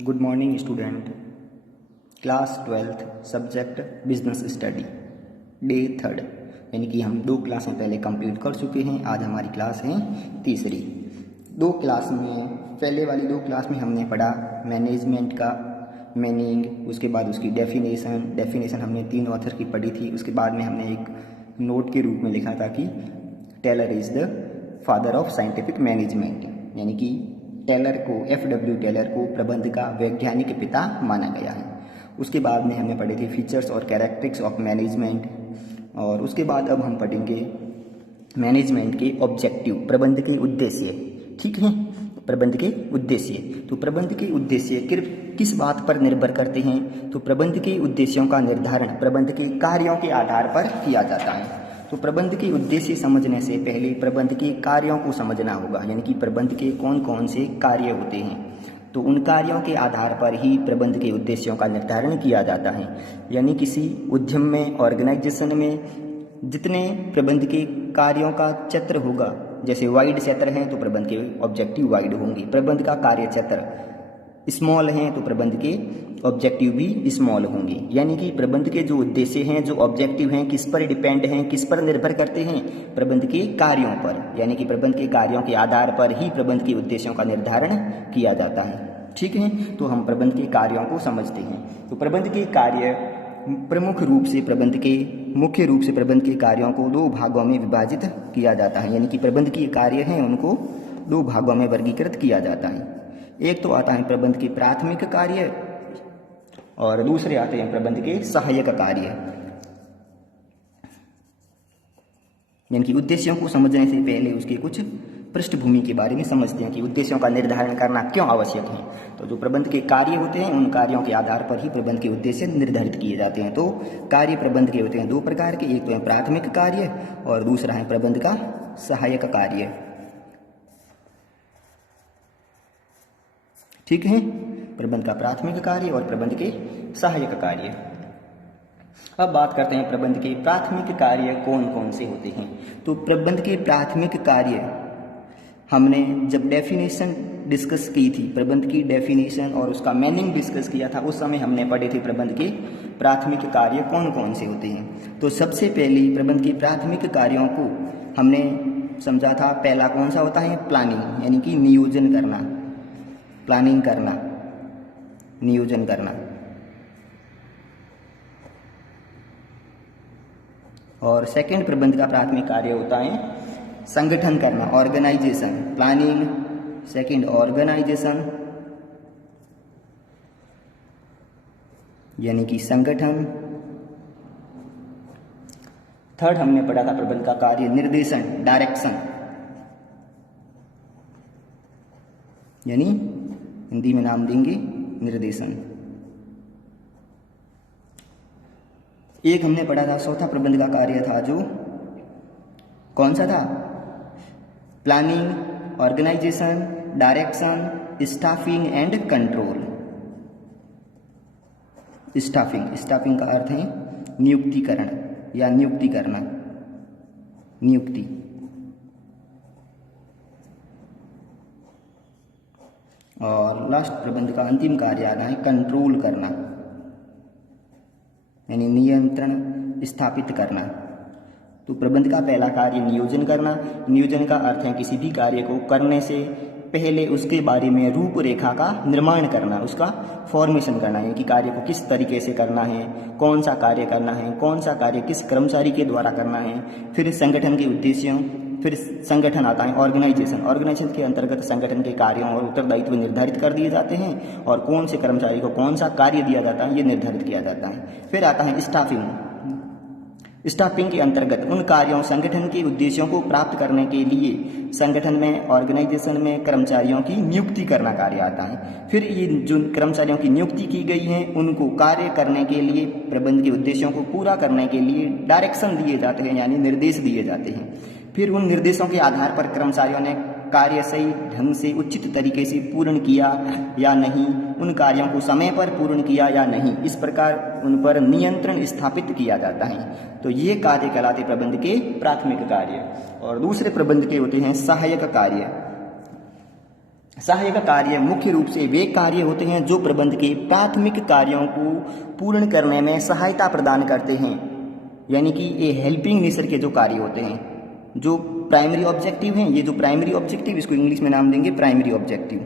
Good morning student. Class 12th subject business study day 3 यानी कि हम 2 क्लासें पहले कंप्लीट कर चुके हैं। आज हमारी क्लास है तीसरी। 2 क्लास में पहले वाली 2 क्लास में हमने पढ़ा मैनेजमेंट का मीनिंग, उसके बाद उसकी डेफिनेशन हमने 3 ऑथर की पढ़ी थी। उसके बाद में हमने एक नोट के रूप में लिखा था कि Taylor is the father of scientific management, यानी कि F.W. टेलर को प्रबंध का वैज्ञानिक पिता माना गया है। उसके बाद में हमने पढ़े थे फीचर्स और कैरेक्टरिस्टिक्स ऑफ मैनेजमेंट, और उसके बाद अब हम पढ़ेंगे मैनेजमेंट के ऑब्जेक्टिव, प्रबंध के उद्देश्य। ठीक है, प्रबंध के उद्देश्य। तो प्रबंध के उद्देश्य किस बात पर निर्भर करते हैं? तो प्रबंध के उद्देश्यों का निर्धारण प्रबंध के कार्यों के आधार पर किया जाता है। तो प्रबंध के उद्देश्य समझने से पहले प्रबंध के कार्यों को समझना होगा, यानी कि प्रबंध के कौन कौन से कार्य होते हैं। तो उन कार्यों के आधार पर ही प्रबंध के उद्देश्यों का निर्धारण किया जाता है। यानी किसी उद्यम में, ऑर्गेनाइजेशन में जितने प्रबंध के कार्यों का क्षेत्र होगा, जैसे वाइड क्षेत्र हैं तो प्रबंध के ऑब्जेक्टिव वाइड होंगे। प्रबंध का कार्य क्षेत्र स्मॉल हैं तो प्रबंध के ऑब्जेक्टिव भी स्मॉल होंगे। यानी कि प्रबंध के जो उद्देश्य हैं, जो ऑब्जेक्टिव हैं, किस पर डिपेंड हैं, किस पर निर्भर करते हैं? प्रबंध के कार्यों पर। यानी कि प्रबंध के कार्यों के आधार पर ही प्रबंध के उद्देश्यों का निर्धारण किया जाता है। ठीक है, तो हम प्रबंध के कार्यों को समझते हैं। तो प्रबंध के कार्य मुख्य रूप से प्रबंध के कार्यों को 2 भागों में विभाजित किया जाता है। यानी कि प्रबंध के कार्य हैं उनको 2 भागों में वर्गीकृत किया जाता है। एक तो आता है प्रबंध के प्राथमिक कार्य और दूसरे आते हैं प्रबंध के सहायक कार्य। यानी कि उद्देश्यों को समझने से पहले उसके कुछ पृष्ठभूमि के बारे में समझते हैं कि उद्देश्यों का निर्धारण करना क्यों आवश्यक है। तो जो प्रबंध के कार्य होते हैं, उन कार्यों के आधार पर ही प्रबंध के उद्देश्य निर्धारित किए जाते हैं। तो कार्य प्रबंध के होते हैं 2 प्रकार के, एक तो है प्राथमिक कार्य और दूसरा है प्रबंध का सहायक कार्य। ठीक है, प्रबंध का प्राथमिक कार्य और प्रबंध के सहायक कार्य। अब बात करते हैं प्रबंध के प्राथमिक कार्य कौन कौन से होते हैं। तो प्रबंध के प्राथमिक कार्य हमने जब डेफिनेशन डिस्कस की थी, प्रबंध की डेफिनेशन और उसका मीनिंग डिस्कस किया था, उस समय हमने पढ़े थे प्रबंध के प्राथमिक कार्य कौन कौन से होते हैं। तो सबसे पहले प्रबंध के प्राथमिक कार्यों को हमने समझा था। पहला कौन सा होता है? प्लानिंग, यानी कि नियोजन करना, प्लानिंग करना, नियोजन करना। और सेकंड प्रबंध का प्राथमिक कार्य होता है संगठन करना, ऑर्गेनाइजेशन। प्लानिंग, सेकंड ऑर्गेनाइजेशन, यानी कि संगठन। थर्ड हमने पढ़ा था प्रबंध का कार्य निर्देशन, डायरेक्शन, यानी हिंदी में नाम देंगे निर्देशन। एक हमने पढ़ा था चौथा प्रबंध का कार्य था जो कौन सा था? Planning, organisation, direction, staffing and control. Staffing का अर्थ है नियुक्तिकरण या नियुक्ति करना, नियुक्ति। और लास्ट प्रबंध का अंतिम कार्य आता है कंट्रोल करना, यानी नियंत्रण स्थापित करना। तो प्रबंध का पहला कार्य नियोजन करना। नियोजन का अर्थ है किसी भी कार्य को करने से पहले उसके बारे में रूपरेखा का निर्माण करना, उसका फॉर्मेशन करना है कि कार्य को किस तरीके से करना है, कौन सा कार्य करना है, कौन सा कार्य किस कर्मचारी के द्वारा करना है। फिर संगठन के उद्देश्यों, फिर संगठन आता है ऑर्गेनाइजेशन। ऑर्गेनाइजेशन के अंतर्गत संगठन के कार्यों और उत्तरदायित्व निर्धारित कर दिए जाते हैं और कौन से कर्मचारी को कौन सा कार्य दिया जाता है ये निर्धारित किया जाता है। फिर आता है स्टाफिंग। स्टाफिंग के अंतर्गत उन कार्यों, संगठन के उद्देश्यों को प्राप्त करने के लिए संगठन में, ऑर्गेनाइजेशन में कर्मचारियों की नियुक्ति करना कार्य आता है। फिर ये जो कर्मचारियों की नियुक्ति की गई है उनको कार्य करने के लिए, प्रबंध के उद्देश्यों को पूरा करने के लिए डायरेक्शन दिए जाते हैं, यानी निर्देश दिए जाते हैं। फिर उन निर्देशों के आधार पर कर्मचारियों ने कार्य सही ढंग से उचित तरीके से पूर्ण किया या नहीं, उन कार्यों को समय पर पूर्ण किया या नहीं, इस प्रकार उन पर नियंत्रण स्थापित किया जाता है। तो ये कार्य कहलाते प्रबंध के प्राथमिक कार्य। और दूसरे प्रबंध के होते हैं सहायक कार्य। सहायक कार्य मुख्य रूप से वे कार्य होते हैं जो प्रबंध के प्राथमिक कार्यों को पूर्ण करने में सहायता प्रदान करते हैं, यानी कि ये हेल्पिंग नेचर के जो कार्य होते हैं, जो प्राइमरी ऑब्जेक्टिव हैं, ये जो प्राइमरी ऑब्जेक्टिव, इसको इंग्लिश में नाम देंगे primary objective.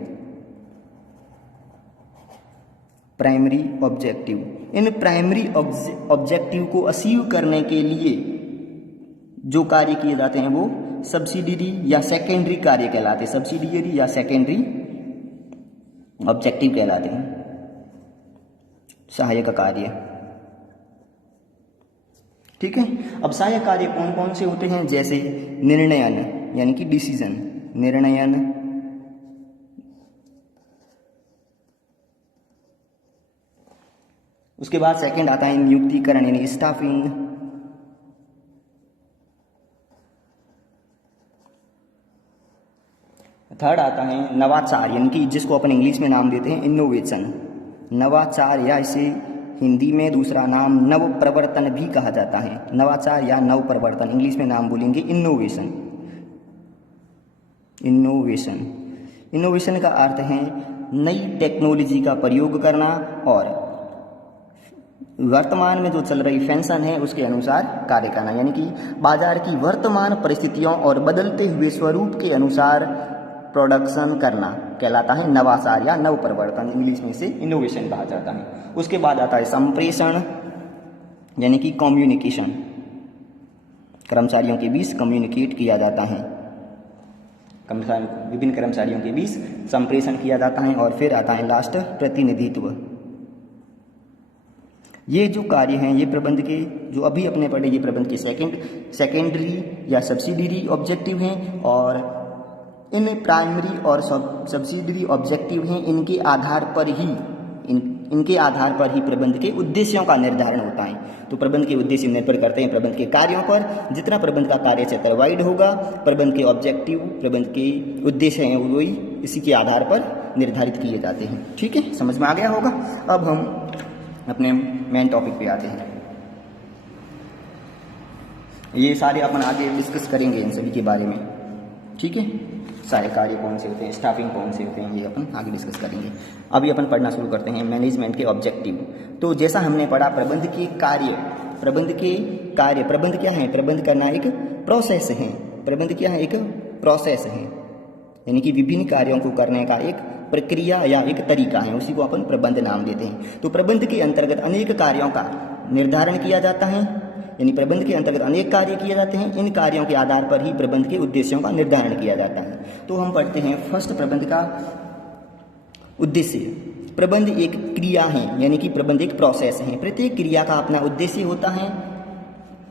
Primary objective, in primary objective को अचीव करने के लिए जो कार्य किए जाते हैं वो सब्सिडियरी या सेकेंडरी कार्य कहलाते हैं, सब्सिडियरी या सेकेंडरी ऑब्जेक्टिव कहलाते हैं, सहायक कार्य। ठीक है। अब सहायक कार्य कौन कौन से होते हैं, जैसे निर्णयन यानी कि डिसीजन, निर्णयन, उसके बाद सेकंड आता है नियुक्तिकरण यानी स्टाफिंग, थर्ड आता है नवाचार यानी कि जिसको अपन इंग्लिश में नाम देते हैं इनोवेशन, नवाचार या इसे हिंदी में दूसरा नाम नव प्रवर्तन भी कहा जाता है, नवाचार या नव प्रवर्तन, इंग्लिश में नाम बोलेंगे इनोवेशन। इनोवेशन, इनोवेशन का अर्थ है नई टेक्नोलॉजी का प्रयोग करना और वर्तमान में जो चल रही फैशन है उसके अनुसार कार्य करना, यानी कि बाजार की वर्तमान परिस्थितियों और बदलते हुए स्वरूप के अनुसार प्रोडक्शन करना कहलाता है नवाचार या नव परिवर्तन, इंग्लिश में इसे इनोवेशन कहा जाता है। उसके बाद आता है संप्रेषण यानी कि कम्युनिकेशन, कर्मचारियों के बीच कम्युनिकेट किया जाता है, विभिन्न कर्मचारियों के बीच संप्रेषण किया जाता है। और फिर आता है लास्ट प्रतिनिधित्व। ये जो कार्य हैं ये प्रबंध के जो अभी अपने पढ़े ये प्रबंध के सेकेंडरी या सब्सिडियरी ऑब्जेक्टिव हैं, और इन प्राइमरी और सब्सिडियरी ऑब्जेक्टिव हैं, इनके आधार पर ही प्रबंध के उद्देश्यों का निर्धारण होता है। तो प्रबंध के उद्देश्य निर्भर करते हैं प्रबंध के कार्यों पर, जितना प्रबंध का कार्य क्षेत्र वाइड होगा प्रबंध के ऑब्जेक्टिव, प्रबंध के उद्देश्य हैं वही इसी के आधार पर निर्धारित किए जाते हैं। ठीक है, समझ में आ गया होगा। अब हम अपने मेन टॉपिक पे आते हैं। ये सारे अपन आगे डिस्कस करेंगे इन सभी के बारे में। ठीक है, सारे कार्य कौन से होते हैं, स्टाफिंग कौन से होते हैं, ये अपन आगे डिस्कस करेंगे। अभी अपन पढ़ना शुरू करते हैं मैनेजमेंट के ऑब्जेक्टिव। तो जैसा हमने पढ़ा प्रबंध के कार्य, प्रबंध क्या है, प्रबंध करना एक प्रोसेस है, प्रबंध क्या है, एक प्रोसेस है, यानी कि विभिन्न कार्यों को करने का एक प्रक्रिया या एक तरीका है, उसी को अपन प्रबंध नाम देते हैं। तो प्रबंध के अंतर्गत अनेक कार्यों का निर्धारण किया जाता है, यानी प्रबंध के अंतर्गत अनेक कार्य किए जाते हैं, इन कार्यों के आधार पर ही प्रबंध के उद्देश्यों का निर्धारण किया जाता है। तो हम पढ़ते हैं फर्स्ट प्रबंध का उद्देश्य। प्रबंध एक क्रिया है, यानी कि प्रबंध एक प्रोसेस है, प्रत्येक क्रिया का अपना उद्देश्य होता है।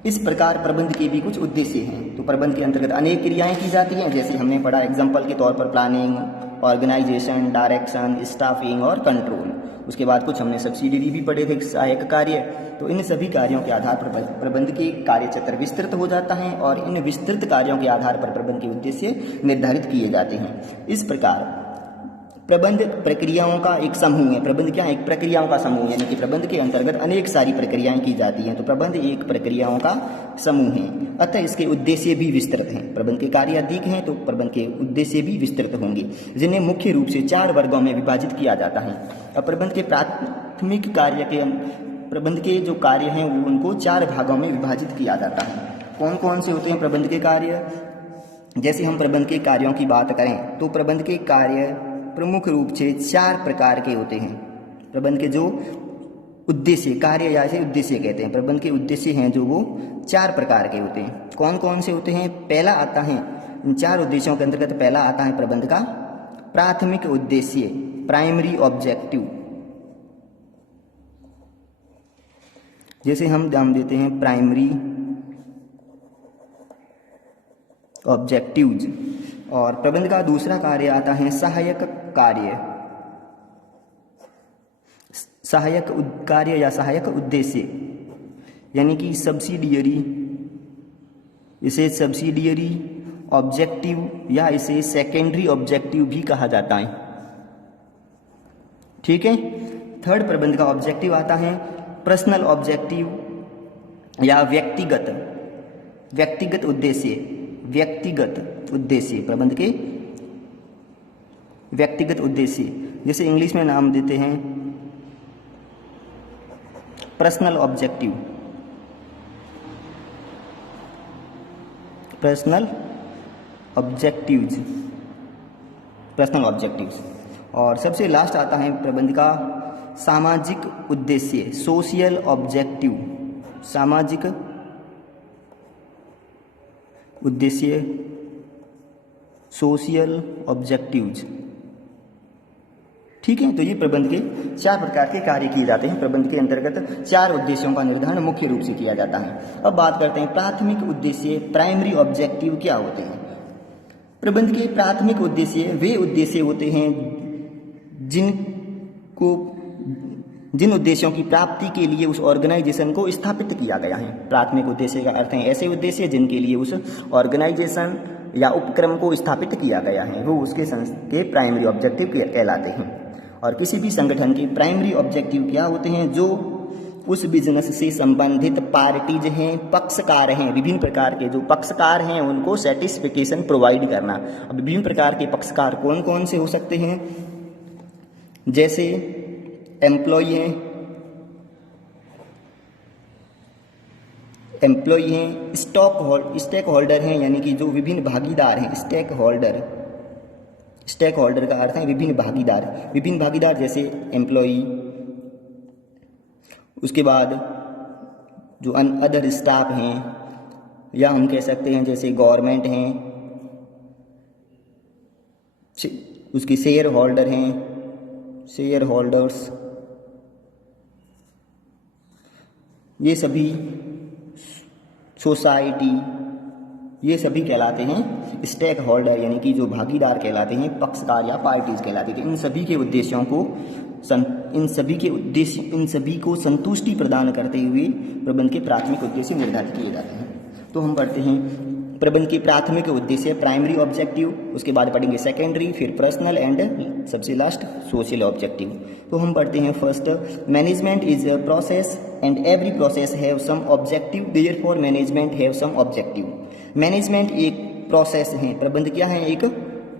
इस प्रकार प्रबंध के भी कुछ उद्देश्य हैं। तो प्रबंध के अंतर्गत अनेक क्रियाएं की जाती हैं, जैसे हमने पढ़ा एग्जाम्पल के तौर पर प्लानिंग, ऑर्गेनाइजेशन, डायरेक्शन, स्टाफिंग और कंट्रोल। उसके बाद कुछ हमने सब्सिडियरी भी पढ़े थे, सहायक कार्य। तो इन सभी कार्यों के आधार पर प्रबंध के कार्य क्षेत्र विस्तृत हो जाता है और इन विस्तृत कार्यों के आधार पर प्रबंध के उद्देश्य निर्धारित किए जाते हैं। इस प्रकार प्रबंध प्रक्रियाओं का एक समूह है। प्रबंध क्या है, एक प्रक्रियाओं का समूह, यानी कि प्रबंध के अंतर्गत अनेक सारी प्रक्रियाएं की जाती हैं। तो प्रबंध एक प्रक्रियाओं का समूह है, अतः इसके उद्देश्य भी विस्तृत हैं। प्रबंध के कार्य अधिक हैं तो प्रबंध के उद्देश्य भी विस्तृत होंगे, जिन्हें मुख्य रूप से 4 वर्गों में विभाजित किया जाता है। अब प्रबंध के प्राथमिक कार्य के प्रबंध के जो कार्य हैं वो उनको 4 भागों में विभाजित किया जाता है। कौन कौन से होते हैं प्रबंध के कार्य? जैसे हम प्रबंध के कार्यों की बात करें तो प्रबंध के कार्य प्रमुख रूप से 4 प्रकार के होते हैं। प्रबंध के जो उद्देश्य, कार्य या इसे उद्देश्य कहते हैं, प्रबंध के उद्देश्य हैं जो वो 4 प्रकार के होते हैं। कौन कौन से होते हैं? पहला आता है, इन 4 उद्देश्यों के अंतर्गत पहला आता है प्रबंध का प्राथमिक उद्देश्य, प्राइमरी ऑब्जेक्टिव। जैसे हम नाम देते हैं प्राइमरी ऑब्जेक्टिव्स। और प्रबंध का दूसरा कार्य आता है सहायक कार्य, सहायक कार्य या सहायक उद्देश्य, यानी कि सब्सिडियरी, इसे सब्सिडियरी ऑब्जेक्टिव या इसे सेकेंडरी ऑब्जेक्टिव भी कहा जाता है। ठीक है। थर्ड प्रबंध का ऑब्जेक्टिव आता है पर्सनल ऑब्जेक्टिव या व्यक्तिगत उद्देश्य, व्यक्तिगत उद्देश्य प्रबंध के व्यक्तिगत उद्देश्य, जैसे इंग्लिश में नाम देते हैं personal objective, personal objectives, personal objectives. और सबसे लास्ट आता है प्रबंध का सामाजिक उद्देश्य, सोशल ऑब्जेक्टिव, सामाजिक उद्देश्य, सोशल ऑब्जेक्टिव्स। ठीक है, तो ये प्रबंध के 4 प्रकार के कार्य किए जाते हैं। प्रबंध के अंतर्गत 4 उद्देश्यों का निर्धारण मुख्य रूप से किया जाता है। अब बात करते हैं प्राथमिक उद्देश्य, प्राइमरी ऑब्जेक्टिव क्या होते हैं। प्रबंध के प्राथमिक उद्देश्य वे उद्देश्य होते हैं जिन उद्देश्यों की प्राप्ति के लिए उस ऑर्गेनाइजेशन को स्थापित किया गया है। प्राथमिक उद्देश्य का अर्थ है ऐसे उद्देश्य जिनके लिए उस ऑर्गेनाइजेशन या उपक्रम को स्थापित किया गया है, वो उसके प्राइमरी ऑब्जेक्टिव कहलाते हैं। और किसी भी संगठन के प्राइमरी ऑब्जेक्टिव क्या होते हैं, जो उस बिजनेस से संबंधित पार्टीज हैं, पक्षकार हैं, विभिन्न प्रकार के जो पक्षकार हैं उनको सेटिस्फिकेशन प्रोवाइड करना। अब विभिन्न प्रकार के पक्षकार कौन कौन से हो सकते हैं, जैसे एम्प्लॉय हैं, स्टेक होल्डर हैं, यानी कि जो विभिन्न भागीदार हैं, स्टेक होल्डर का अर्थ है विभिन्न भागीदार जैसे एम्प्लॉय, उसके बाद जो अदर स्टाफ हैं, या हम कह सकते हैं जैसे गवर्नमेंट हैं, उसके शेयर होल्डर हैं, शेयर होल्डर्स, ये सभी सोसाइटी, ये सभी कहलाते हैं स्टेक होल्डर, यानी कि जो भागीदार कहलाते हैं, पक्षकार या पार्टीज कहलाते हैं। इन सभी को संतुष्टि प्रदान करते हुए प्रबंध के प्राथमिक उद्देश्य निर्धारित किए जाते हैं। तो हम पढ़ते हैं प्रबंध के प्राथमिक उद्देश्य प्राइमरी ऑब्जेक्टिव, उसके बाद पढ़ेंगे सेकेंडरी, फिर पर्सनल एंड सबसे लास्ट सोशल ऑब्जेक्टिव। तो हम पढ़ते हैं first, management is a process and every process have some objective, therefore management have some objective. Management एक प्रोसेस है, प्रबंध क्या है, एक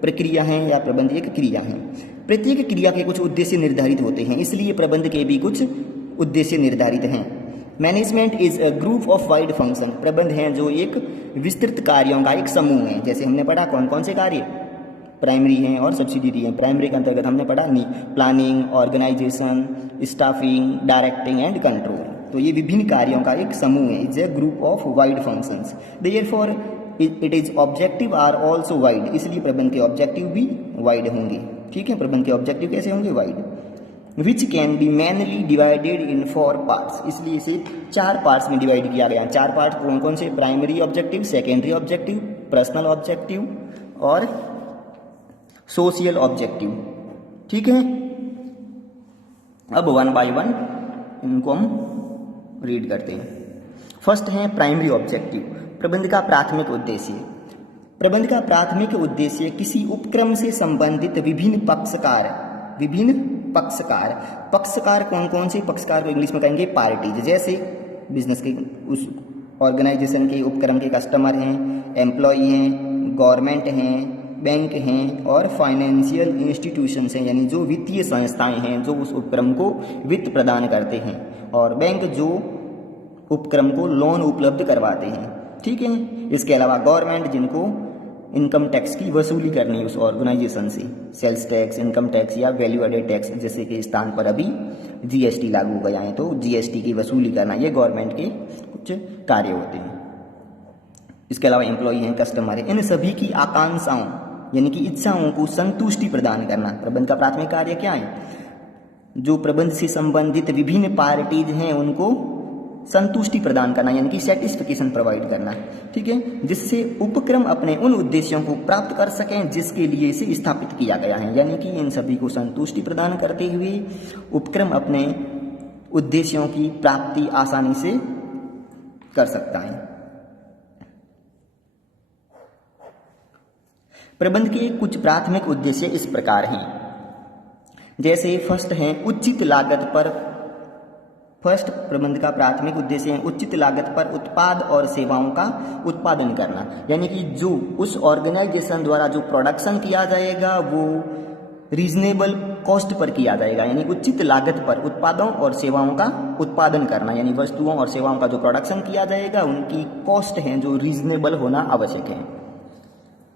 प्रक्रिया है, या प्रबंध एक क्रिया है। प्रत्येक क्रिया के कुछ उद्देश्य निर्धारित होते हैं, इसलिए प्रबंध के भी कुछ उद्देश्य निर्धारित हैं। Management is a group of wide function, प्रबंध है जो एक विस्तृत कार्यों का एक समूह है। जैसे हमने पढ़ा कौन कौन से कार्य, प्राइमरी हैं और सब्सिडियरी हैं। प्राइमरी के अंतर्गत हमने पढ़ा planning, organisation, staffing, directing and control. तो ये विभिन्न कार्यों का एक समूह है, is a group of wide functions, therefore it is objective are also wide, इसलिए प्रबंध के ऑब्जेक्टिव भी वाइड होंगे। ठीक है, प्रबंध के ऑब्जेक्टिव कैसे होंगे, wide. Which can be mainly divided in 4 parts, इसलिए इसे 4 पार्ट्स में डिवाइड किया गया। 4 पार्ट कौन कौन से, primary objective, secondary objective, personal objective और सोशल ऑब्जेक्टिव। ठीक है, अब 1 बाय 1 इनको हम रीड करते हैं। फर्स्ट है प्राइमरी ऑब्जेक्टिव, प्रबंध का प्राथमिक उद्देश्य। प्रबंध का प्राथमिक उद्देश्य किसी उपक्रम से संबंधित विभिन्न पक्षकार कौन कौन से, पक्षकार को इंग्लिश में कहेंगे पार्टीज, जैसे बिजनेस के उस ऑर्गेनाइजेशन के उपक्रम के कस्टमर हैं, एम्प्लॉय हैं, गवर्नमेंट हैं, बैंक हैं और फाइनेंशियल इंस्टीट्यूशंस हैं, यानी जो वित्तीय संस्थाएं हैं जो उस उपक्रम को वित्त प्रदान करते हैं, और बैंक जो उपक्रम को लोन उपलब्ध करवाते हैं। ठीक है, इसके अलावा गवर्नमेंट जिनको इनकम टैक्स की वसूली करनी है उस ऑर्गेनाइजेशन से, सेल्स टैक्स, इनकम टैक्स या वैल्यू एडेड टैक्स, जैसे कि स्थान पर अभी जीएसटी लागू हो गया है, तो जीएसटी की वसूली करना, ये गवर्नमेंट के कुछ कार्य होते हैं। इसके अलावा एम्प्लॉय हैं, कस्टमर है, इन सभी की आकांक्षाओं यानी कि इच्छाओं को संतुष्टि प्रदान करना प्रबंध का प्राथमिक कार्य क्या है। जो प्रबंध से संबंधित विभिन्न पार्टीज हैं उनको संतुष्टि प्रदान करना, यानी कि सेटिस्फिकेशन प्रोवाइड करना। ठीक है, जिससे उपक्रम अपने उन उद्देश्यों को प्राप्त कर सकें जिसके लिए इसे स्थापित किया गया है, यानी कि इन सभी को संतुष्टि प्रदान करते हुए उपक्रम अपने उद्देश्यों की प्राप्ति आसानी से कर सकता है। प्रबंध के कुछ प्राथमिक उद्देश्य इस प्रकार हैं, जैसे फर्स्ट है उचित लागत पर, फर्स्ट प्रबंध का प्राथमिक उद्देश्य है उचित लागत पर उत्पाद और सेवाओं का उत्पादन करना, यानी कि जो उस ऑर्गेनाइजेशन द्वारा जो प्रोडक्शन किया जाएगा वो रीजनेबल कॉस्ट पर किया जाएगा, यानी उचित लागत पर उत्पादों और सेवाओं का उत्पादन करना, यानी वस्तुओं और सेवाओं का जो प्रोडक्शन किया जाएगा उनकी कॉस्ट है जो रीजनेबल होना आवश्यक है,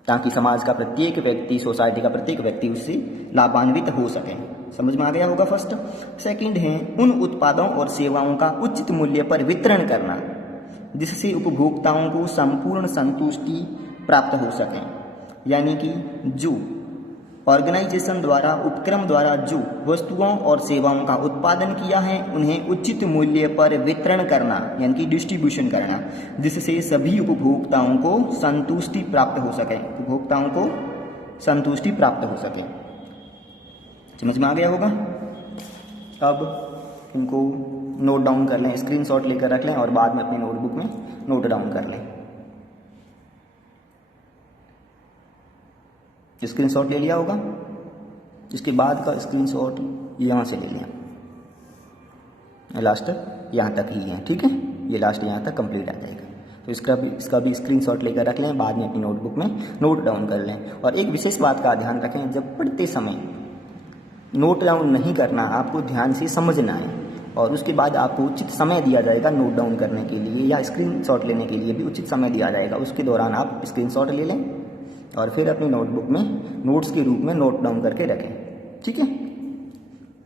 ताकि समाज का प्रत्येक व्यक्ति, सोसाइटी का प्रत्येक व्यक्ति उससे लाभान्वित हो सके। समझ में आ गया होगा फर्स्ट। सेकंड है उन उत्पादों और सेवाओं का उचित मूल्य पर वितरण करना जिससे उपभोक्ताओं को संपूर्ण संतुष्टि प्राप्त हो सके, यानी कि जो ऑर्गेनाइजेशन द्वारा, उपक्रम द्वारा जो वस्तुओं और सेवाओं का उत्पादन किया है उन्हें उचित मूल्य पर वितरण करना, यानी कि डिस्ट्रीब्यूशन करना, जिससे सभी उपभोक्ताओं को संतुष्टि प्राप्त हो सके, उपभोक्ताओं को संतुष्टि प्राप्त हो सके। समझ में आ गया होगा। अब इनको नोट डाउन कर लें, स्क्रीनशॉट लेकर रख लें और बाद में अपनी नोटबुक में नोट डाउन कर लें। स्क्रीनशॉट ले लिया होगा, इसके बाद का स्क्रीनशॉट यहाँ से ले लिया, लास्ट यहाँ तक ही है, ठीक है, ये लास्ट यहाँ तक कंप्लीट आ जाएगा। तो इसका भी स्क्रीनशॉट लेकर रख लें, बाद में अपनी नोटबुक में नोट डाउन कर लें। और एक विशेष बात का ध्यान रखें, जब पढ़ते समय नोट डाउन नहीं करना, आपको ध्यान से समझना है और उसके बाद आपको उचित समय दिया जाएगा नोट डाउन करने के लिए या स्क्रीनशॉट लेने के लिए भी उचित समय दिया जाएगा। उसके दौरान आप स्क्रीनशॉट ले लें और फिर अपनी नोटबुक में नोट्स के रूप में नोट डाउन करके रखें, ठीक है।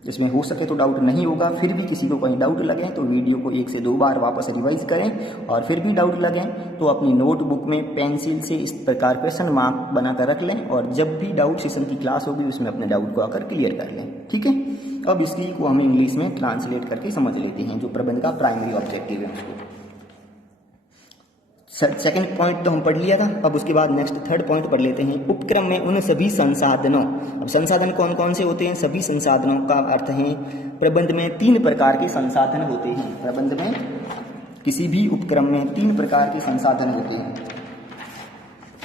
इसमें हो सके तो डाउट नहीं होगा, फिर भी किसी को कहीं डाउट लगे तो वीडियो को 1 से 2 बार वापस रिवाइज करें और फिर भी डाउट लगे तो अपनी नोटबुक में पेंसिल से इस प्रकार क्वेश्चन मार्क बनाकर रख लें और जब भी डाउट सेशन की क्लास होगी उसमें अपने डाउट को आकर क्लियर कर लें, ठीक है। अब इसी को हम इंग्लिश में ट्रांसलेट करके समझ लेते हैं, जो प्रबंध का प्राइमरी ऑब्जेक्टिव है उसको। सेकंड पॉइंट तो हम पढ़ लिया था, अब उसके बाद नेक्स्ट थर्ड पॉइंट पढ़ लेते हैं। उपक्रम में उन सभी संसाधनों, अब संसाधन कौन कौन से होते हैं? सभी संसाधनों का अर्थ है प्रबंध में 3 प्रकार के संसाधन होते हैं। प्रबंध में किसी भी उपक्रम में 3 प्रकार के संसाधन होते हैं।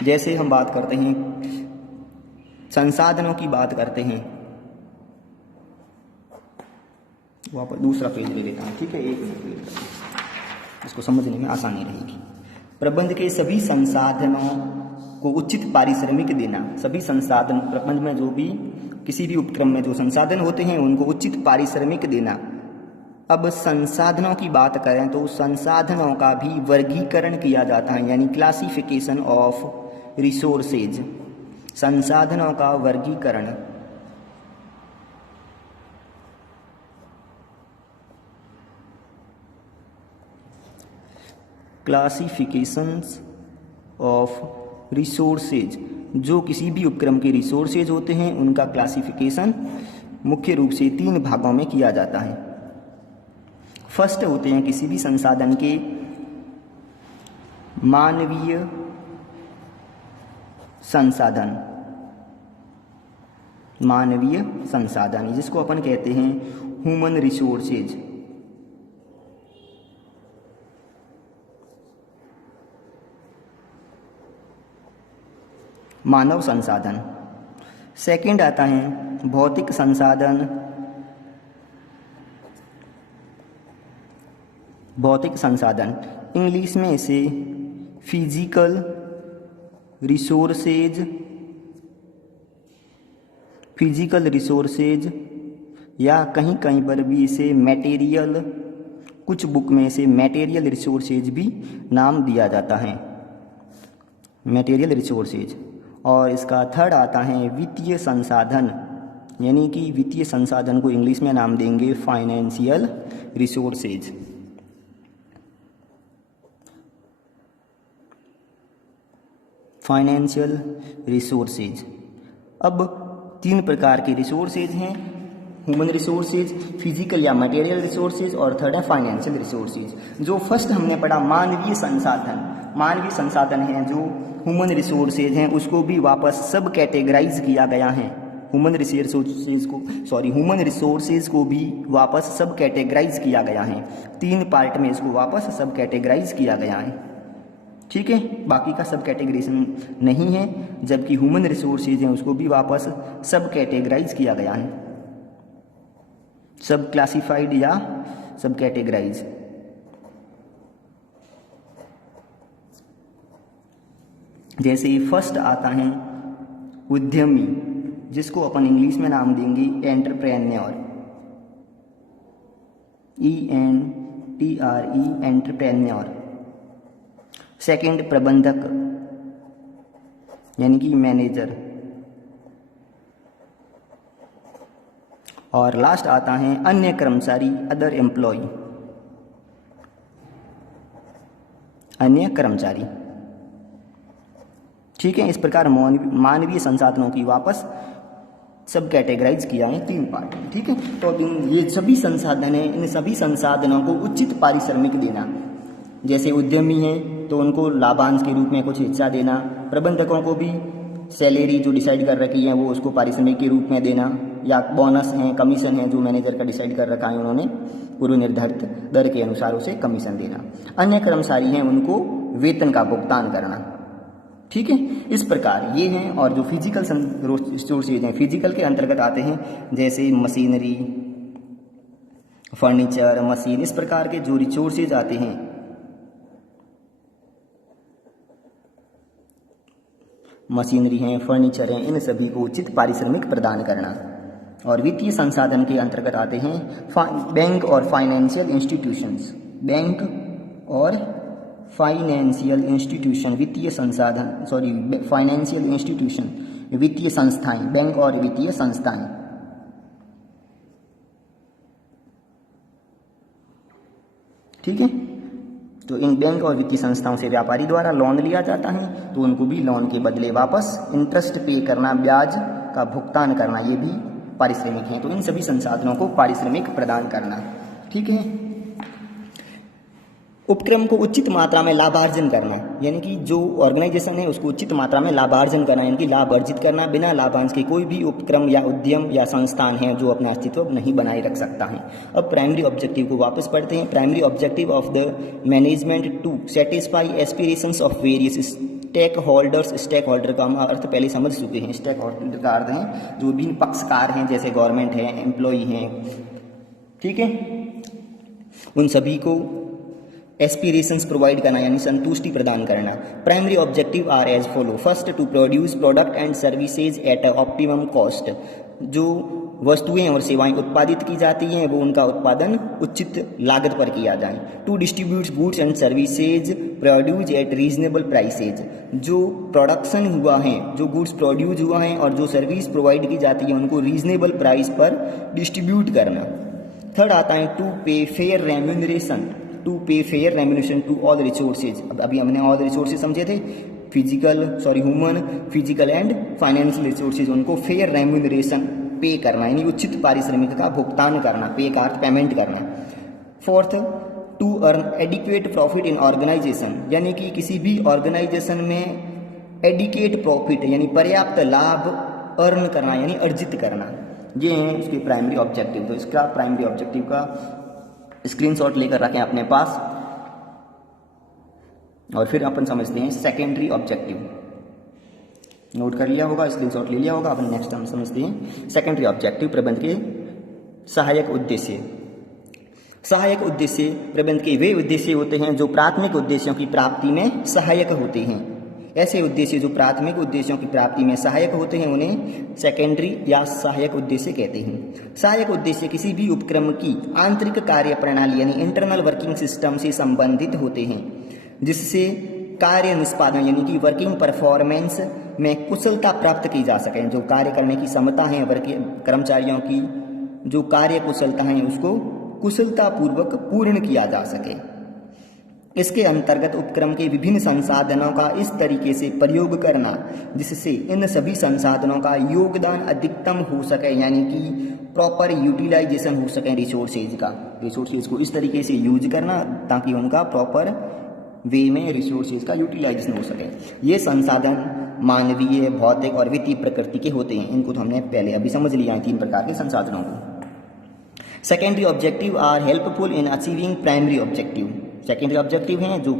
जैसे हम बात करते हैं संसाधनों की बात करते हैं, वापस दूसरा पेज ले लेता हूँ, ठीक है, एक मिनट, इसको समझने में आसानी रहेगी। प्रबंध के सभी संसाधनों को उचित पारिश्रमिक देना, सभी संसाधन प्रबंध में जो भी किसी भी उपक्रम में जो संसाधन होते हैं उनको उचित पारिश्रमिक देना। अब संसाधनों की बात करें तो संसाधनों का भी वर्गीकरण किया जाता है, यानी क्लासिफिकेशन ऑफ रिसोर्सेज, संसाधनों का वर्गीकरण। क्लासिफिकेशंस ऑफ रिसोर्सेज, जो किसी भी उपक्रम के रिसोर्सेज होते हैं उनका क्लासिफिकेशन मुख्य रूप से 3 भागों में किया जाता है। फर्स्ट होते हैं किसी भी संसाधन के मानवीय संसाधन, मानवीय संसाधन जिसको अपन कहते हैं ह्यूमन रिसोर्सेज। मानव संसाधन। सेकंड आता है भौतिक संसाधन, भौतिक संसाधन इंग्लिश में इसे फिजिकल रिसोर्सेज, फिजिकल रिसोर्सेज या कहीं कहीं पर भी इसे मटेरियल, कुछ बुक में इसे मटेरियल रिसोर्सेज भी नाम दिया जाता है, मटेरियल रिसोर्सेज। और इसका थर्ड आता है वित्तीय संसाधन, यानी कि वित्तीय संसाधन को इंग्लिश में नाम देंगे फाइनेंशियल रिसोर्सेज। Financial resources. अब 3 प्रकार के रिसोर्सेज हैं, ह्यूमन रिसोर्सेज, फिजिकल या मटेरियल रिसोर्सेज और थर्ड है फाइनेंशियल रिसोर्सेज। जो फर्स्ट हमने पढ़ा मानवीय संसाधन, मानवीय संसाधन हैं जो ह्यूमन रिसोर्सेज हैं, उसको भी वापस सब कैटेगराइज किया गया है। ह्यूमन रिसोर्सेज को भी वापस सब कैटेगराइज किया गया है। 3 पार्ट में इसको वापस सब कैटेगराइज किया गया है, ठीक है। बाकी का सब कैटेगराइजेशन नहीं है, जबकि ह्यूमन रिसोर्सेज हैं उसको भी वापस सब कैटेगराइज किया गया है, सब क्लासिफाइड या सब कैटेगराइज। जैसे फर्स्ट आता है उद्यमी, जिसको अपन इंग्लिश में नाम देंगे एंटरप्रेन्योर, ENTRE, एंटरप्रेन्योर। सेकंड प्रबंधक यानी कि मैनेजर, और लास्ट आता है अन्य कर्मचारी, अदर एम्प्लॉय, अन्य कर्मचारी। ठीक है, इस प्रकार मानवीय संसाधनों की वापस सब कैटेगराइज किया है 3 पार्ट में। ठीक है, तो अब ये सभी संसाधन है, इन सभी संसाधनों को उचित पारिश्रमिक देना। जैसे उद्यमी हैं तो उनको लाभांश के रूप में कुछ हिस्सा देना, प्रबंधकों को भी सैलरी जो डिसाइड कर रखी है वो उसको पारिश्रमिक के रूप में देना, या बोनस है, कमीशन है जो मैनेजर का डिसाइड कर रखा है उन्होंने पूर्व निर्धारित दर के अनुसार उसे कमीशन देना। अन्य कर्मचारी हैं उनको वेतन का भुगतान करना। ठीक है, इस प्रकार ये हैं। और जो फिजिकल रिसोर्सेज हैं, फिजिकल के अंतर्गत आते हैं जैसे मशीनरी, फर्नीचर, मशीन, इस प्रकार के जो रिसोर्सेज आते हैं, मशीनरी हैं, फर्नीचर हैं, इन सभी को उचित पारिश्रमिक प्रदान करना। और वित्तीय संसाधन के अंतर्गत आते हैं बैंक और फाइनेंशियल इंस्टीट्यूशंस, बैंक और फाइनेंशियल इंस्टीट्यूशन, वित्तीय संसाधन फाइनेंशियल इंस्टीट्यूशन, वित्तीय संस्थाएं, बैंक और वित्तीय संस्थाएं। ठीक है, तो इन बैंक और वित्तीय संस्थाओं से व्यापारी द्वारा लोन लिया जाता है तो उनको भी लोन के बदले वापस इंटरेस्ट पे करना, ब्याज का भुगतान करना, ये भी पारिश्रमिक है। तो इन सभी संसाधनों को पारिश्रमिक प्रदान करना। ठीक है, उपक्रम को उचित मात्रा में लाभार्जन करना, यानी कि जो ऑर्गेनाइजेशन है उसको उचित मात्रा में लाभार्जन करना, यानी कि लाभ अर्जित करना। बिना लाभांश के कोई भी उपक्रम या उद्यम या संस्थान है जो अपना अस्तित्व नहीं बनाए रख सकता है। अब प्राइमरी ऑब्जेक्टिव को वापस पढ़ते हैं। Primary objective of the management to satisfy aspirations of various stakeholders. Stakeholder का हम अर्थ पहले समझ चुके हैं। स्टेक होल्डर का अर्थ है जो विभिन्न पक्षकार हैं, जैसे गवर्नमेंट है, एम्प्लॉई हैं। ठीक है, उन सभी को एस्पिरेशंस प्रोवाइड करना यानी संतुष्टि प्रदान करना। Primary objective are as follow. First, to produce product and services at optimum cost. जो वस्तुएं और सेवाएं उत्पादित की जाती हैं वो उनका उत्पादन उचित लागत पर किया जाए। To distribute goods and services produce at reasonable prices. जो प्रोडक्शन हुआ है, जो गुड्स प्रोड्यूस हुआ है और जो सर्विस प्रोवाइड की जाती है उनको रीजनेबल प्राइस पर डिस्ट्रीब्यूट करना। थर्ड आता है to pay fair remuneration. To pay fair remuneration to all resources. अभी हमने ऑल रिसोर्सेज समझे थे, human, physical and financial resources, उनको फेयर रेम्यूनरेशन पे करना यानी उचित पारिश्रमिक का भुगतान करना, पे का अर्थ पेमेंट करना। Fourth, to earn adequate profit in organisation, यानी कि किसी भी ऑर्गेनाइजेशन में एडिकेट प्रॉफिट यानी पर्याप्त लाभ अर्न करना यानी अर्जित करना। ये हैं उसके प्राइमरी ऑब्जेक्टिव। तो इसका प्राइमरी ऑब्जेक्टिव का स्क्रीनशॉट लेकर रखें अपने पास। और फिर अपन समझते हैं सेकेंडरी ऑब्जेक्टिव। नोट कर लिया होगा, स्क्रीनशॉट ले लिया होगा। अपन नेक्स्ट हम समझते हैं सेकेंडरी ऑब्जेक्टिव, प्रबंध के सहायक उद्देश्य। सहायक उद्देश्य प्रबंध के वे उद्देश्य होते हैं जो प्राथमिक उद्देश्यों की प्राप्ति में सहायक होते हैं। ऐसे उद्देश्य जो प्राथमिक उद्देश्यों की प्राप्ति में सहायक होते हैं उन्हें सेकेंडरी या सहायक उद्देश्य कहते हैं। सहायक उद्देश्य किसी भी उपक्रम की आंतरिक कार्य प्रणाली यानी इंटरनल वर्किंग सिस्टम से संबंधित होते हैं, जिससे कार्य निष्पादन यानी कि वर्किंग परफॉर्मेंस में कुशलता प्राप्त की जा सके। जो कार्य करने की क्षमता है कर्मचारियों की, जो कार्य कुशलता है उसको कुशलतापूर्वक पूर्ण किया जा सके। इसके अंतर्गत उपक्रम के विभिन्न संसाधनों का इस तरीके से प्रयोग करना जिससे इन सभी संसाधनों का योगदान अधिकतम हो सके, यानी कि प्रॉपर यूटिलाइजेशन हो सके रिसोर्सेज का। रिसोर्सेज को इस तरीके से यूज करना ताकि उनका प्रॉपर वे में रिसोर्सेज का यूटिलाइजेशन हो सके। ये संसाधन मानवीय, भौतिक और वित्तीय प्रकृति के होते हैं। इनको तो हमने पहले अभी समझ लिया है 3 प्रकार के संसाधनों को। Secondary objective are helpful in achieving primary objective. Secondary objective हैं जो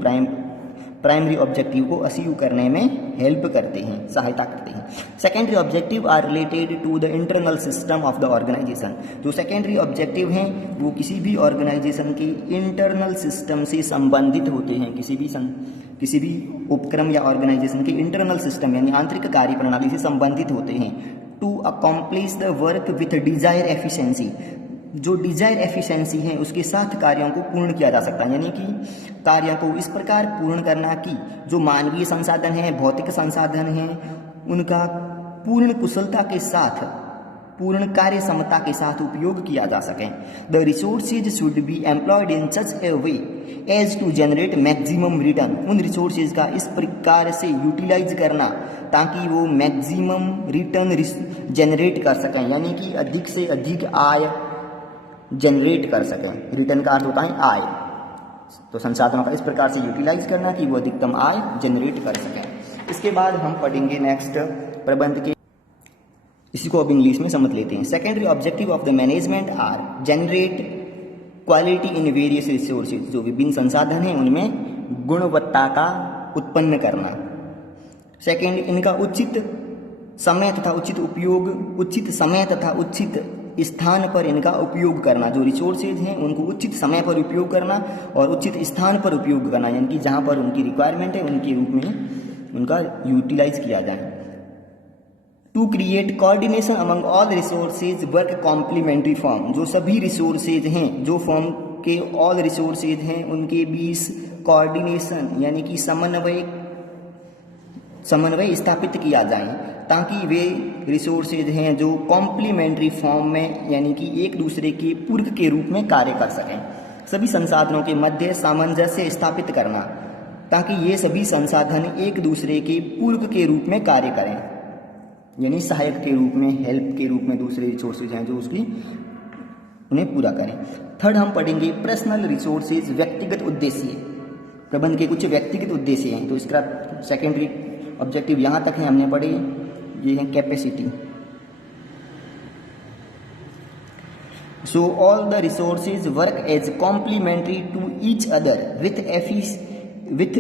प्राइमरी ऑब्जेक्टिव को अचीव करने में हेल्प करते हैं, सहायता करते हैं। Secondary objective are related to the internal system of the organisation. जो सेकेंडरी ऑब्जेक्टिव हैं वो किसी भी ऑर्गेनाइजेशन के इंटरनल सिस्टम से संबंधित होते हैं। किसी भी उपक्रम या ऑर्गेनाइजेशन के इंटरनल सिस्टम यानी आंतरिक कार्य प्रणाली से संबंधित होते हैं। To accomplish the work with desire efficiency, जो डिजायर एफिशिएंसी है उसके साथ कार्यों को पूर्ण किया जा सकता है, यानी कि कार्यों को इस प्रकार पूर्ण करना कि जो मानवीय संसाधन है, भौतिक संसाधन है, उनका पूर्ण कुशलता के साथ, पूर्ण कार्य क्षमता के साथ उपयोग किया जा सके। The resources should be employed in such a way as to generate maximum return, उन रिसोर्सेज का इस प्रकार से यूटिलाइज करना ताकि वो मैक्सिमम रिटर्न जनरेट कर सकें, यानी कि अधिक से अधिक आय जनरेट कर सकें। रिटर्न का अर्थ होता है आय, तो संसाधनों का इस प्रकार से यूटिलाइज करना कि वो अधिकतम आय जनरेट कर सकें। इसके बाद हम पढ़ेंगे नेक्स्ट प्रबंध के, इसी को अब इंग्लिश में समझ लेते हैं। Secondary objective of the management are generate quality in various resources, जो विभिन्न संसाधन हैं उनमें गुणवत्ता का उत्पन्न करना। सेकेंड, इनका उचित समय तथा उचित उपयोग, उचित समय तथा उचित स्थान पर इनका उपयोग करना, जो रिसोर्सेज हैं उनको उचित समय पर उपयोग करना और उचित स्थान पर उपयोग करना, यानी कि जहाँ पर उनकी रिक्वायरमेंट है उनके रूप में उनका यूटिलाइज किया जाए। To create coordination among all resources work complementary form, जो सभी रिसोर्सेज हैं, जो फॉर्म के ऑल रिसोर्सेज हैं उनके बीच कोऑर्डिनेशन यानी कि समन्वय स्थापित किया जाए ताकि वे रिसोर्सेज हैं जो कॉम्प्लीमेंट्री फॉर्म में यानी कि एक दूसरे के पूरक के रूप में कार्य कर सकें। सभी संसाधनों के मध्य सामंजस्य स्थापित करना ताकि ये सभी संसाधन एक दूसरे के पूरक के रूप में कार्य करें, यानी सहायक के रूप में, हेल्प के रूप में दूसरे रिसोर्सेज हैं जो उसकी उन्हें पूरा करें। थर्ड हम पढ़ेंगे पर्सनल रिसोर्सेज, व्यक्तिगत उद्देश्य। प्रबंध के कुछ व्यक्तिगत उद्देश्य हैं, तो इसका सेकेंडरी ऑब्जेक्टिव यहाँ तक है हमने पढ़े, ये है capacity. So all the resources work as complementary to each other with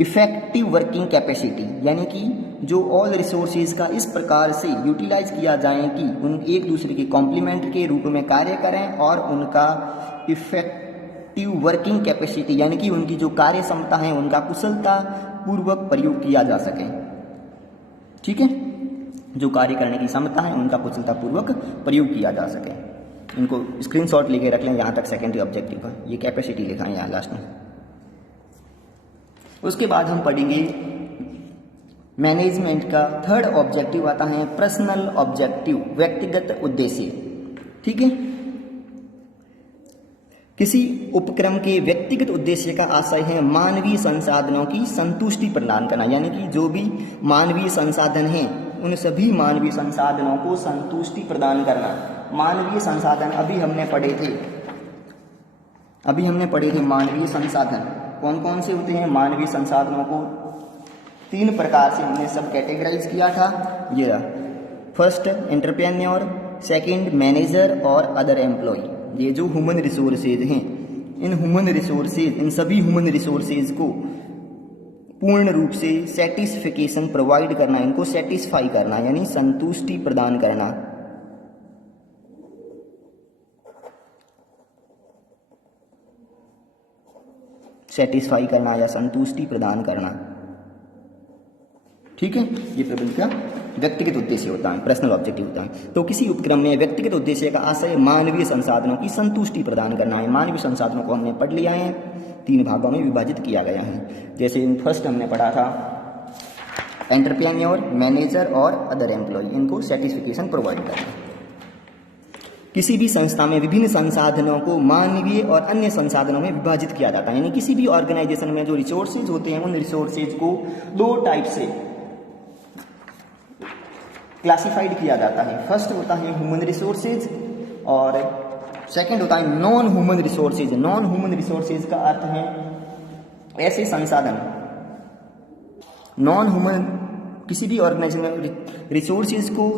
effective working capacity, यानी कि जो ऑल रिसोर्सेज का इस प्रकार से यूटिलाइज किया जाए कि उन एक दूसरे के कॉम्प्लीमेंट के रूप में कार्य करें और उनका इफेक्टिव वर्किंग कैपेसिटी यानी कि उनकी जो कार्य क्षमता है उनका कुशलता पूर्वक प्रयोग किया जा सके। ठीक है, जो कार्य करने की क्षमता है उनका कुशलता पूर्वक प्रयोग किया जा सके। इनको स्क्रीनशॉट लेके रख लें यहाँ तक सेकेंडरी ऑब्जेक्टिव का, ये कैपेसिटी लिखा है यहाँ लास्ट में। उसके बाद हम पढ़ेंगे मैनेजमेंट का थर्ड ऑब्जेक्टिव आता है पर्सनल ऑब्जेक्टिव, व्यक्तिगत उद्देश्य। ठीक है, किसी उपक्रम के व्यक्तिगत उद्देश्य का आशय है मानवीय संसाधनों की संतुष्टि प्रदान करना, यानी कि जो भी मानवीय संसाधन हैं उन सभी मानवीय संसाधनों को संतुष्टि प्रदान करना। मानवीय संसाधन अभी हमने पढ़े थे मानवीय संसाधन कौन कौन से होते हैं। मानवीय संसाधनों को 3 प्रकार से हमने सब कैटेगराइज किया था। ये रहा, फर्स्ट एंटरप्रेन्योर, सेकंड मैनेजर और अदर एम्प्लॉय। ये जो ह्यूमन रिसोर्सेज हैं, इन सभी ह्यूमन रिसोर्सेज को पूर्ण रूप से सेटिस्फिकेशन प्रोवाइड करना, इनको सेटिस्फाई करना यानी संतुष्टि प्रदान करना। सेटिस्फाई करना या संतुष्टि प्रदान करना। ठीक है, ये प्रबंध का व्यक्तिगत उद्देश्य होता है, पर्सनल ऑब्जेक्टिव होता है। तो किसी उपक्रम में व्यक्तिगत उद्देश्य का आशय मानवीय संसाधनों की संतुष्टि प्रदान करना है। मानवीय संसाधनों को हमने पढ़ लिया है, 3 भागों में विभाजित किया गया है। जैसे फर्स्ट हमने पढ़ा था एंटरप्रेन्योर, मैनेजर और अदर एम्प्लॉय, इनको सेटिस्फिकेशन प्रोवाइड करना। किसी भी संस्था में विभिन्न संसाधनों को मानवीय और अन्य संसाधनों में विभाजित किया जाता है, यानी किसी भी ऑर्गेनाइजेशन में जो रिसोर्सेज होते हैं उन रिसोर्सेज को 2 टाइप से क्लासिफाइड किया जाता है। फर्स्ट होता है ह्यूमन रिसोर्सेज और सेकंड होता है non human resources. Non human resources का अर्थ है ऐसे संसाधन, नॉन ह्यूमन किसी भी ऑर्गेनाइजेशन में रिसोर्सेज को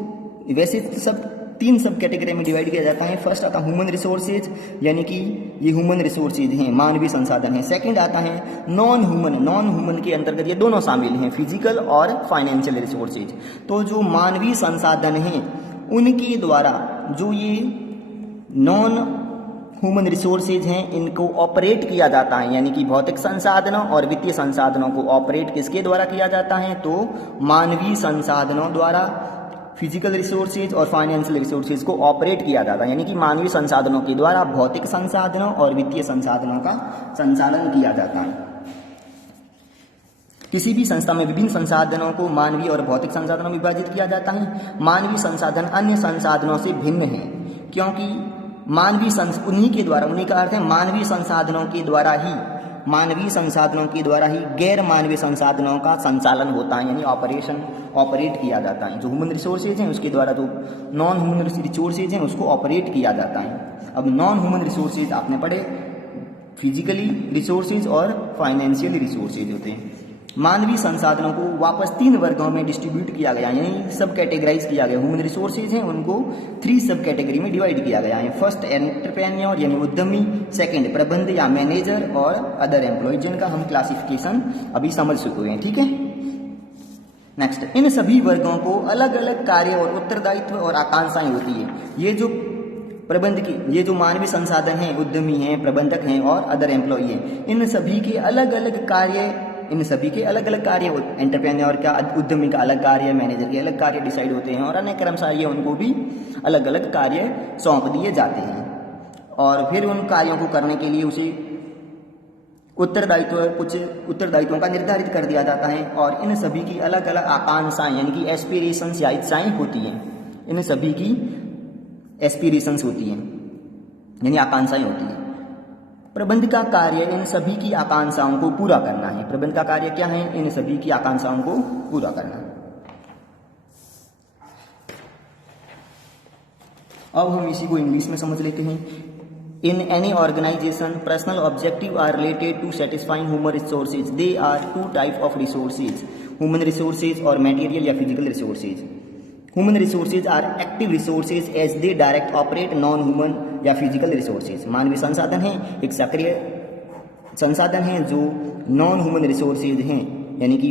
वैसे सब 3 सब कैटेगरी में डिवाइड किया जाता है। फर्स्ट आता है ह्यूमन रिसोर्सेज, यानी कि ये ह्यूमन रिसोर्सेज हैं, मानवीय संसाधन हैं। सेकंड आता है नॉन ह्यूमन। नॉन ह्यूमन के अंतर्गत ये दोनों शामिल हैं, फिजिकल और फाइनेंशियल रिसोर्सेज। तो जो मानवीय संसाधन हैं उनके द्वारा जो ये नॉन ह्यूमन रिसोर्सेज हैं इनको ऑपरेट किया जाता है, यानी कि भौतिक संसाधनों और वित्तीय संसाधनों को ऑपरेट किसके द्वारा किया जाता है, तो मानवीय संसाधनों द्वारा फिजिकल रिसोर्सेज और फाइनेंशियल रिसोर्सेज को ऑपरेट किया जाता है, यानी कि मानवीय संसाधनों के द्वारा भौतिक संसाधनों और वित्तीय संसाधनों का संचालन किया जाता है। किसी भी संस्था में विभिन्न संसाधनों को मानवीय और भौतिक संसाधनों में विभाजित किया जाता है। मानवीय संसाधन अन्य संसाधनों से भिन्न है, क्योंकि उन्हीं के द्वारा, उन्हीं का अर्थ है मानवीय संसाधनों के द्वारा ही गैर मानवीय संसाधनों का संचालन होता है, यानी ऑपरेट किया जाता है। जो ह्यूमन रिसोर्सेज हैं उसके द्वारा जो नॉन ह्यूमन रिसोर्सेज हैं उसको ऑपरेट किया जाता है। अब नॉन ह्यूमन रिसोर्सेज आपने पढ़े, फिजिकली रिसोर्सेज और फाइनेंशियल रिसोर्सेज होते हैं। मानवीय संसाधनों को वापस 3 वर्गों में डिस्ट्रीब्यूट किया गया, यानी सब कैटेगराइज किया गया। ह्यूमन रिसोर्सेज हैं उनको 3 सब कैटेगरी में डिवाइड किया गया है। फर्स्ट एंटरप्रेन्योर यानी उद्यमी, सेकंड प्रबंध या मैनेजर, और अदर एम्प्लॉय, जिनका हम क्लासिफिकेशन अभी समझ चुके हैं। ठीक है, नेक्स्ट, इन सभी वर्गों को अलग अलग कार्य और उत्तरदायित्व और आकांक्षाएं होती है। ये जो मानवीय संसाधन हैं, उद्यमी हैं, प्रबंधक हैं और अदर एम्प्लॉय हैं, इन सभी के अलग अलग कार्य, एंटरप्रेन्योर का, उद्यमी का अलग कार्य, मैनेजर के अलग कार्य डिसाइड होते हैं, और अन्य कर्मचारी उनको भी अलग अलग कार्य सौंप दिए जाते हैं, और फिर उन कार्यों को करने के लिए उसे कुछ उत्तरदायित्वों का निर्धारित कर दिया जाता है। और इन सभी की अलग अलग आकांक्षाएं यानी कि एस्पिरेशंस या इच्छाएं होती हैं। इन सभी की एस्पिरेशंस होती हैं यानी आकांक्षाएं होती हैं। प्रबंध का कार्य इन सभी की आकांक्षाओं को पूरा करना है। प्रबंध का कार्य क्या है? इन सभी की आकांक्षाओं को पूरा करना है। अब हम इसी को इंग्लिश में समझ लेते हैं। In any organization, personal objectives are related to satisfying human resources. They are 2 types of resources: human resources और material या physical resources. Human resources are active resources as they direct operate non-human या physical resources. मानवीय संसाधन हैं, एक सक्रिय संसाधन हैं जो नॉन ह्यूमन रिसोर्सेज हैं, यानी कि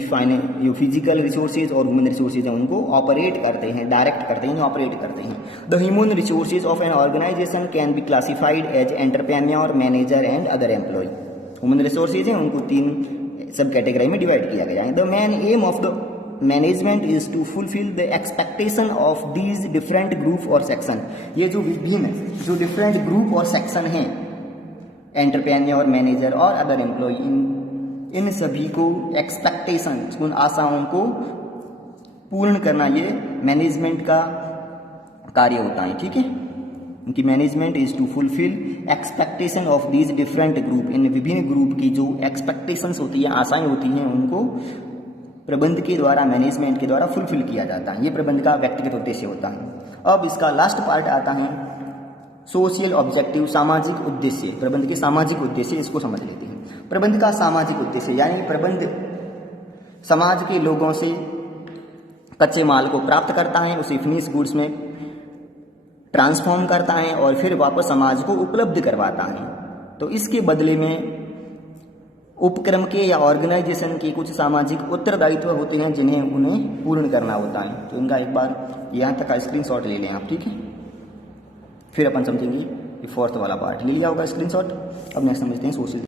जो फिजिकल रिसोर्सेज और ह्यूमन रिसोर्सेज हैं उनको ऑपरेट करते हैं, डायरेक्ट करते हैं, ऑपरेट करते हैं। The human resources of an organisation can be classified as entrepreneur, manager and other employ. Human resources हैं उनको 3 सब कैटेगरी में डिवाइड किया गया है। The main aim of the management is to fulfil the expectation of these different group और section. ये जो डिफरेंट ग्रुप और सेक्शन हैं, एंटरप्रेन्योर, मैनेजर और अदर एम्प्लॉय, इन सभी को एक्सपेक्टेशन, उन आशाओं को पूर्ण करना ये मैनेजमेंट का कार्य होता है। ठीक है, उनकी management is to fulfil expectation of these different group. इन विभिन्न ग्रुप की जो एक्सपेक्टेशंस होती है, आशाएं होती हैं, उनको प्रबंध के द्वारा, मैनेजमेंट के द्वारा फुलफिल किया जाता है। ये प्रबंध का व्यक्तिगत उद्देश्य होता है। अब इसका लास्ट पार्ट आता है सोशल ऑब्जेक्टिव, सामाजिक उद्देश्य। प्रबंध के सामाजिक उद्देश्य, इसको समझ लेते हैं। प्रबंध का सामाजिक उद्देश्य यानी प्रबंध समाज के लोगों से कच्चे माल को प्राप्त करता है, उसे फिनिश गुड्स में ट्रांसफॉर्म करता है और फिर वापस समाज को उपलब्ध करवाता है। तो इसके बदले में उपक्रम के या ऑर्गेनाइजेशन के कुछ सामाजिक उत्तरदायित्व होते हैं जिन्हें उन्हें पूर्ण करना होता है। तो इनका एक बार यहाँ तक का स्क्रीनशॉट ले लें आप। ठीक है, फिर अपन समझेंगे ये 4th वाला पार्ट। ले लिया होगा स्क्रीनशॉट। अब नेक्स्ट समझते हैं सोशल